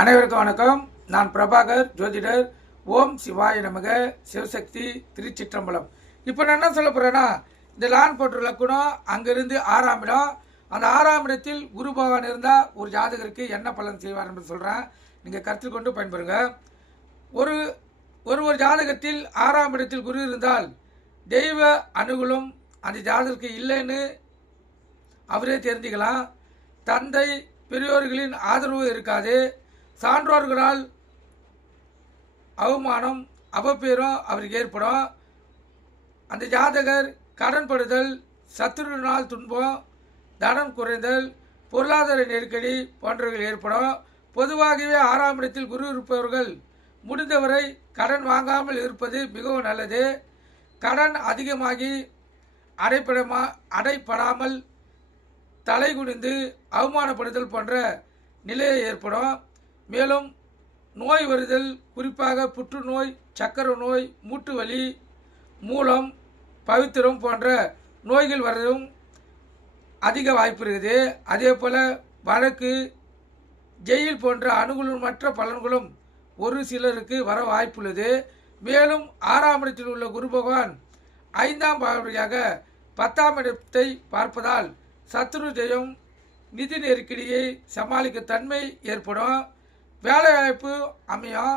அனைவருக்கும் வணக்கம். நான் பிரபாகர் ஜோதிடர். ஓம் சிவாய நமக. சிவசக்தி திருச்சிற்றம்பலம். இப்போ நான் என்ன சொல்ல போகிறேன்னா, இந்த லான் போட்டு லக்குனம் அங்கேருந்து 6ஆம் இடம், அந்த 6ஆம் இடத்தில் குரு பகவான் இருந்தால் ஒரு ஜாதகருக்கு என்ன பலன் செய்வார் என்று சொல்கிறேன். நீங்கள் கருத்தில் கொண்டு பயன்பெறுங்க. ஒரு ஜாதகத்தில் 6ஆம் இடத்தில் குரு இருந்தால் தெய்வ அனுகூலம் அந்த ஜாதகருக்கு இல்லைன்னு அவரே தெரிஞ்சுக்கலாம். தந்தை பெரியோர்களின் ஆதரவு இருக்காது. சான்றோர்களால் அவமானம் அவப்பேரும் அவருக்கு ஏற்படும். அந்த ஜாதகர் கடன்படுதல், சத்துருவினால் துன்பம், தனம் குறைந்தல், பொருளாதார நெருக்கடி போன்றவைகள் ஏற்படும். பொதுவாகவே 6ஆம் இடத்தில் குரு இருப்பவர்கள் முடிந்தவரை கடன் வாங்காமல் இருப்பது மிகவும் நல்லது. கடன் அதிகமாகி அடைப்படாமல் தலை குனிந்து அவமானப்படுதல் போன்ற நிலையை ஏற்படும். மேலும் நோய் வருதல், குறிப்பாக புற்றுநோய், சக்கரை நோய், மூட்டு வலி, மூலம், பவித்திரம் போன்ற நோய்கள் வரதும் அதிக வாய்ப்பு இருக்குது. அதே போல் வழக்கு, ஜெயில் போன்ற அனுகூலமற்ற பலன்களும் ஒரு சிலருக்கு வர வாய்ப்புள்ளது. மேலும் 6ஆம் இடத்தில் உள்ள குரு பகவான் 5ஆம் பார்வையாக 10ஆம் இடத்தை பார்ப்பதால் சத்துரு ஜெயம், நிதி நெருக்கடியை சமாளிக்க தன்மை ஏற்படும். வேலைவாய்ப்பு அமையும்.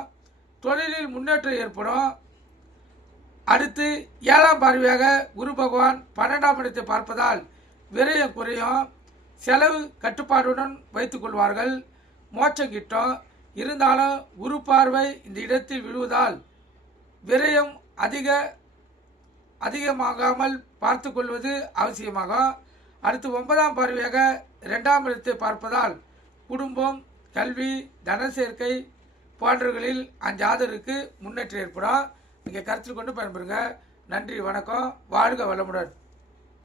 தொழிலில் முன்னேற்றம் ஏற்படும். அடுத்து 7ஆம் பார்வையாக குரு பகவான் 12ஆம் இடத்தை பார்ப்பதால் விரயம் குறையும். செலவு கட்டுப்பாடுடன் வைத்துக் கொள்வார்கள். மோட்சம் கிட்டும். இருந்தாலும் குரு பார்வை இந்த இடத்தில் விழுவதால் விரயம் அதிகமாகாமல் பார்த்து கொள்வது அவசியமாகும். அடுத்து 9ஆம் பார்வையாக 2ஆம் இடத்தை பார்ப்பதால் குடும்பம், கல்வி, தன சேர்க்கை போன்றவர்களில் அஞ்சாதருக்கு முன்னேற்றம் ஏற்படும். நீங்கள் கருத்தில் கொண்டு பயன்பெறுங்க. நன்றி, வணக்கம். வாழ்க வளமுடன்.